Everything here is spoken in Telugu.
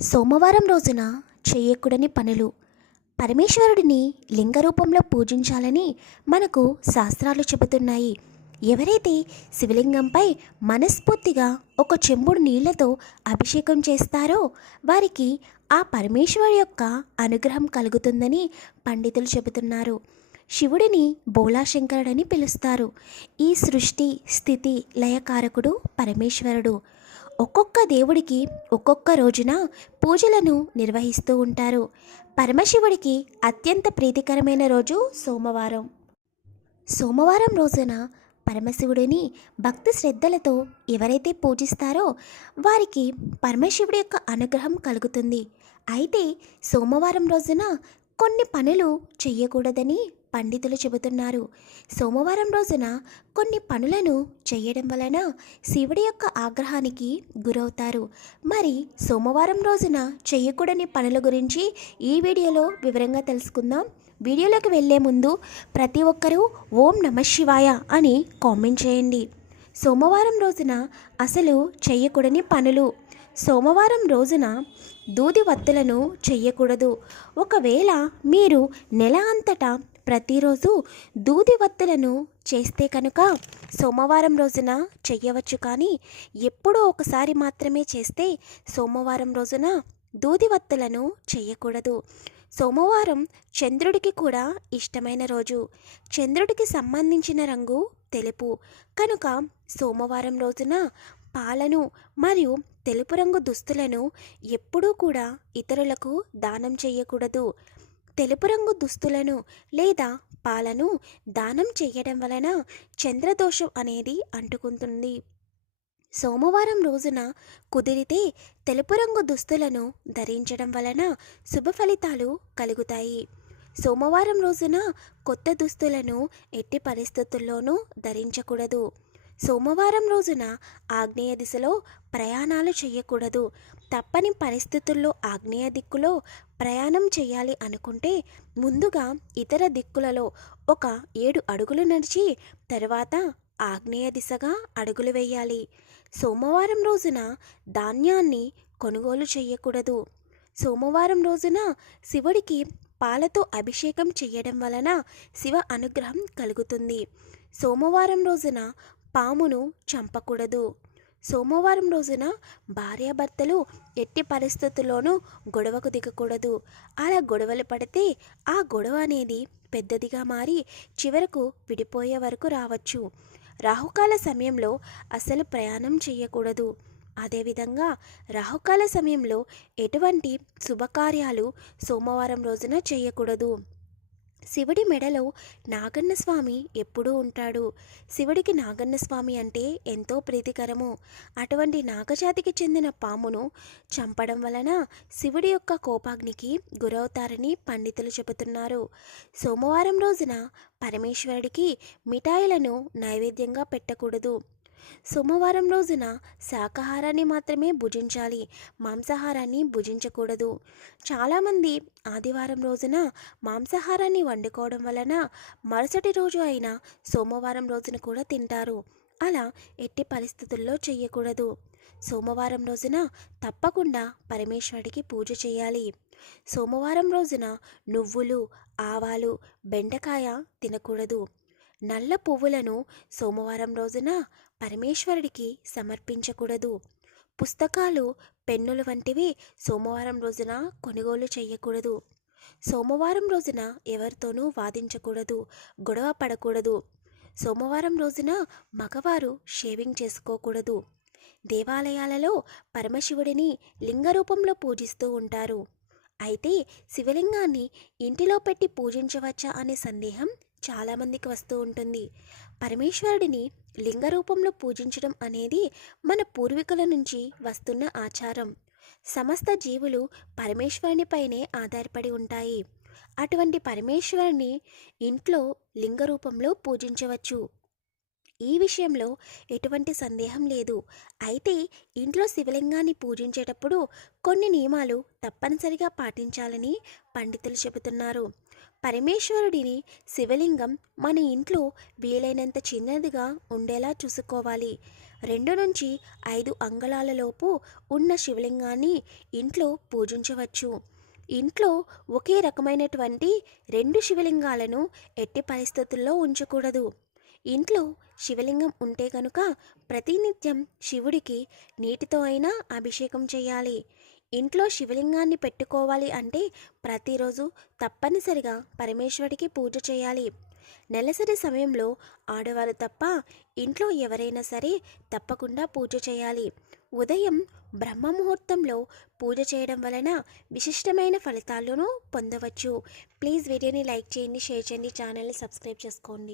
సోమవారం రోజున చేయకూడని పనులు. పరమేశ్వరుడిని లింగ రూపంలో పూజించాలని మనకు శాస్త్రాలు చెబుతున్నాయి. ఎవరైతే శివలింగంపై మనస్ఫూర్తిగా ఒక చెంబుడు నీళ్ళతో అభిషేకం చేస్తారో వారికి ఆ పరమేశ్వరు యొక్క అనుగ్రహం కలుగుతుందని పండితులు చెబుతున్నారు. శివుడిని బోలాశంకరుడని పిలుస్తారు. ఈ సృష్టి స్థితి లయకారకుడు పరమేశ్వరుడు. ఒక్కొక్క దేవుడికి ఒక్కొక్క రోజున పూజలను నిర్వహిస్తూ ఉంటారు. పరమశివుడికి అత్యంత ప్రీతికరమైన రోజు సోమవారం. సోమవారం రోజున పరమశివుడిని భక్తి శ్రద్ధలతో ఎవరైతే పూజిస్తారో వారికి పరమశివుడి యొక్క అనుగ్రహం కలుగుతుంది. అయితే సోమవారం రోజున కొన్ని పనులు చేయకూడదని పండితులు చెబుతున్నారు. సోమవారం రోజున కొన్ని పనులను చేయడం వలన శివుడి యొక్క ఆగ్రహానికి గురవుతారు. మరి సోమవారం రోజున చేయకూడని పనుల గురించి ఈ వీడియోలో వివరంగా తెలుసుకుందాం. వీడియోలోకి వెళ్ళే ముందు ప్రతి ఒక్కరూ ఓం నమ శివాయ అని కామెంట్ చేయండి. సోమవారం రోజున అసలు చేయకూడని పనులు. సోమవారం రోజున దూది వత్తులను చెయ్యకూడదు ఒకవేళ మీరు నెల అంతటా ప్రతిరోజు దూది వత్తులను చేస్తే కనుక సోమవారం రోజున చెయ్యవచ్చు కానీ ఎప్పుడో ఒకసారి మాత్రమే చేస్తే సోమవారం రోజున దూది వత్తులను చేయకూడదు. సోమవారం చంద్రుడికి కూడా ఇష్టమైన రోజు. చంద్రుడికి సంబంధించిన రంగు తెలుపు. కనుక సోమవారం రోజున పాలను మరియు తెలుపు రంగు దుస్తులను ఎప్పుడూ కూడా ఇతరులకు దానం చేయకూడదు. తెలుపు రంగు దుస్తులను లేదా పాలను దానం చేయడం వలన చంద్రదోషం అనేది అంటుకుంటుంది. సోమవారం రోజున కుదిరితే తెలుపు రంగు దుస్తులను ధరించడం వలన శుభ ఫలితాలు కలుగుతాయి. సోమవారం రోజున కొత్త దుస్తులను ఎట్టి పరిస్థితుల్లోనూ ధరించకూడదు. సోమవారం రోజున ఆగ్నేయ దిశలో ప్రయాణాలు చేయకూడదు. తప్పని పరిస్థితుల్లో ఆగ్నేయ దిక్కులో ప్రయాణం చేయాలి అనుకుంటే ముందుగా ఇతర దిక్కులలో ఒక ఏడు అడుగులు నడిచి తర్వాత ఆగ్నేయ దిశగా అడుగులు వేయాలి. సోమవారం రోజున ధాన్యాన్ని కొనుగోలు చేయకూడదు. సోమవారం రోజున శివుడికి పాలతో అభిషేకం చేయడం వలన శివ అనుగ్రహం కలుగుతుంది. సోమవారం రోజున పామును చంపకూడదు. సోమవారం రోజున భార్యాభర్తలు ఎట్టి పరిస్థితుల్లోనూ గొడవకు దిగకూడదు. అలా గొడవలు పడితే ఆ గొడవ అనేది పెద్దదిగా మారి చివరకు విడిపోయే వరకు రావచ్చు. రాహుకాల సమయంలో అసలు ప్రయాణం చేయకూడదు. అదేవిధంగా రాహుకాల సమయంలో ఎటువంటి శుభకార్యాలు సోమవారం రోజున చేయకూడదు. శివుడి మెడలో నాగన్న స్వామి ఎప్పుడూ ఉంటాడు. శివుడికి నాగన్న స్వామి అంటే ఎంతో ప్రీతికరము. అటువంటి నాగజాతికి చెందిన పామును చంపడం వలన శివుడి యొక్క కోపాగ్నికి గురవుతారని పండితులు చెబుతున్నారు. సోమవారం రోజున పరమేశ్వరుడికి మిఠాయిలను నైవేద్యంగా పెట్టకూడదు. సోమవారం రోజున శాకాహారాన్ని మాత్రమే భుజించాలి. మాంసాహారాన్ని భుజించకూడదు. చాలామంది ఆదివారం రోజున మాంసాహారాన్ని వండుకోవడం వలన మరుసటి రోజు అయిన సోమవారం రోజున కూడా తింటారు. అలా ఎట్టి పరిస్థితుల్లో చేయకూడదు సోమవారం రోజున తప్పకుండా పరమేశ్వరుడికి పూజ చేయాలి. సోమవారం రోజున నువ్వులు ఆవాలు బెండకాయ తినకూడదు. నల్ల పువ్వులను సోమవారం రోజున పరమేశ్వరుడికి సమర్పించకూడదు. పుస్తకాలు పెన్నులు వంటివి సోమవారం రోజున కొనుగోలు చేయకూడదు. సోమవారం రోజున ఎవరితోనూ వాదించకూడదు గొడవ పడకూడదు. సోమవారం రోజున మగవారు షేవింగ్ చేసుకోకూడదు. దేవాలయాలలో పరమశివుడిని లింగ రూపంలో పూజిస్తూ ఉంటారు. అయితే శివలింగాన్ని ఇంటిలో పెట్టి పూజించవచ్చా అనే సందేహం చాలామందికి వస్తూ ఉంటుంది. పరమేశ్వరుడిని లింగ రూపంలో పూజించడం అనేది మన పూర్వీకుల నుంచి వస్తున్న ఆచారం. సమస్త జీవులు పరమేశ్వరునిపైనే ఆధారపడి ఉంటాయి. అటువంటి పరమేశ్వరుని ఇంట్లో లింగ రూపంలో పూజించవచ్చు. ఈ విషయంలో ఎటువంటి సందేహం లేదు. అయితే ఇంట్లో శివలింగాన్ని పూజించేటప్పుడు కొన్ని నియమాలు తప్పనిసరిగా పాటించాలని పండితులు చెబుతున్నారు. పరమేశ్వరుడిని శివలింగం మన ఇంట్లో వీలైనంత చిన్నదిగా ఉండేలా చూసుకోవాలి. రెండు నుంచి ఐదు అంగళాలలోపు ఉన్న శివలింగాన్ని ఇంట్లో పూజించవచ్చు. ఇంట్లో ఒకే రకమైనటువంటి రెండు శివలింగాలను ఎట్టి పరిస్థితుల్లో ఉంచకూడదు. ఇంట్లో శివలింగం ఉంటే కనుక ప్రతినిత్యం శివుడికి నీటితో అయినా అభిషేకం చేయాలి. ఇంట్లో శివలింగాన్ని పెట్టుకోవాలి అంటే ప్రతిరోజు తప్పనిసరిగా పరమేశ్వరుడికి పూజ చేయాలి. నెలసరి సమయంలో ఆడవారు తప్ప ఇంట్లో ఎవరైనా సరే తప్పకుండా పూజ చేయాలి. ఉదయం బ్రహ్మ ముహూర్తంలో పూజ చేయడం వలన విశిష్టమైన ఫలితాలను పొందవచ్చు. ప్లీజ్ వీడియోని లైక్ చేయండి షేర్ చేయండి ఛానల్ని సబ్స్క్రైబ్ చేసుకోండి.